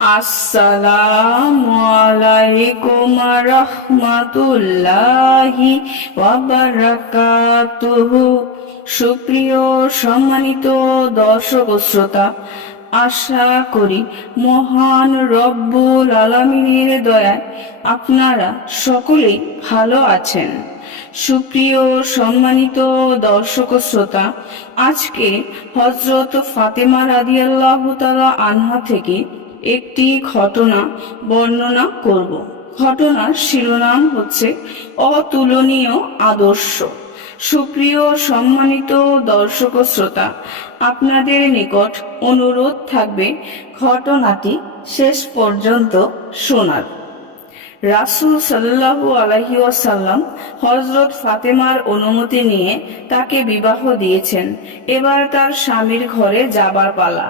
আসসালামু আলাইকুম রহমাতুল্লাহি ওয়াবারাকাতুহু সুপ্রিয় সম্মানিত দর্শক শ্রোতা, আশা করি মহান রব্বুল আলমিনের দয়ায় আপনারা সকলেই ভালো আছেন। সুপ্রিয় সম্মানিত দর্শক শ্রোতা, আজকে হজরত ফাতেমা রাদিয়াল্লাহু তাআলা আনহা থেকে একটি ঘটনা বর্ণনা করব। ঘটনার শিরোনাম হচ্ছে অতুলনীয় আদর্শ। সুপ্রিয় সম্মানিত দর্শক শ্রোতা, আপনাদের নিকট অনুরোধ থাকবে ঘটনাটি শেষ পর্যন্ত শোনার। রাসুল সাল্লাহ আলহি ওয়াসাল্লাম হজরত ফাতেমার অনুমতি নিয়ে তাকে বিবাহ দিয়েছেন। এবার তার স্বামীর ঘরে যাবার পালা।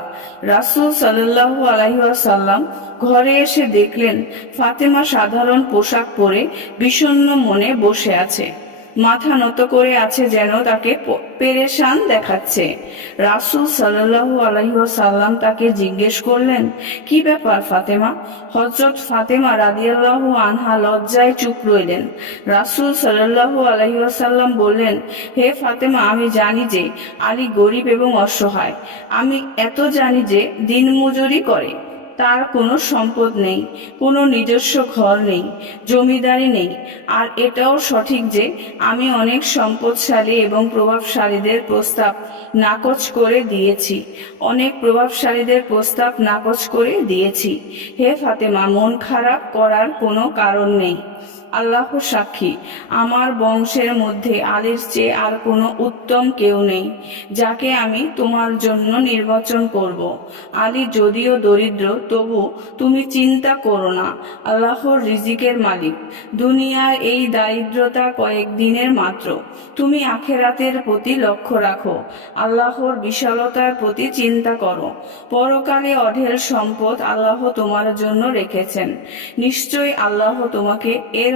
রাসুল সাল্লাহ আলহি ওয়াসাল্লাম ঘরে এসে দেখলেন ফাতেমা সাধারণ পোশাক পরে বিষণ্ন মনে বসে আছে। মাথা নত করে আছে যেন তাকে পেরেশান দেখাচ্ছে। রাসুল সাল্লাহু আলহিহাসাল্লাম তাকে জিজ্ঞেস করলেন, কি ব্যাপার ফাতেমা? হজরত ফাতেমা রাদিয়াল্লাহু আনহা লজ্জায় চুপ রইলেন। রাসুল সাল্লাহু আলহিহাসাল্লাম বললেন, হে ফাতেমা, আমি জানি যে আলী গরিব এবং অসহায়। আমি এত জানি যে দিনমজুরি করে। তার কোনো সম্পদ নেই, কোনো নিজস্ব ঘর নেই, জমিদারি নেই। আর এটাও সঠিক যে, আমি অনেক সম্পদশালী এবং প্রভাবশালীদের প্রস্তাব নাকচ করে দিয়েছি। অনেক প্রভাবশালীদের প্রস্তাব নাকচ করে দিয়েছি। হে ফাতেমা, মন খারাপ করার কোনো কারণ নেই। আল্লাহ সাক্ষী। আমার বংশের মধ্যে আলীর চেয়ে আর কোনো উত্তম কেউ নেই, যাকে আমি তোমার জন্য নির্বাচন করব। আলী যদিও দরিদ্র, তবু তুমি চিন্তা করো না, আল্লাহর রিজিকের মালিক। দুনিয়ার এই দারিদ্রতা কয়েকদিনের মাত্র। তুমি আখেরাতের প্রতি লক্ষ্য রাখো, আল্লাহর বিশালতার প্রতি চিন্তা করো। পরকালে অঢেল সম্পদ আল্লাহ তোমার জন্য রেখেছেন। নিশ্চয়ই আল্লাহ তোমাকে এর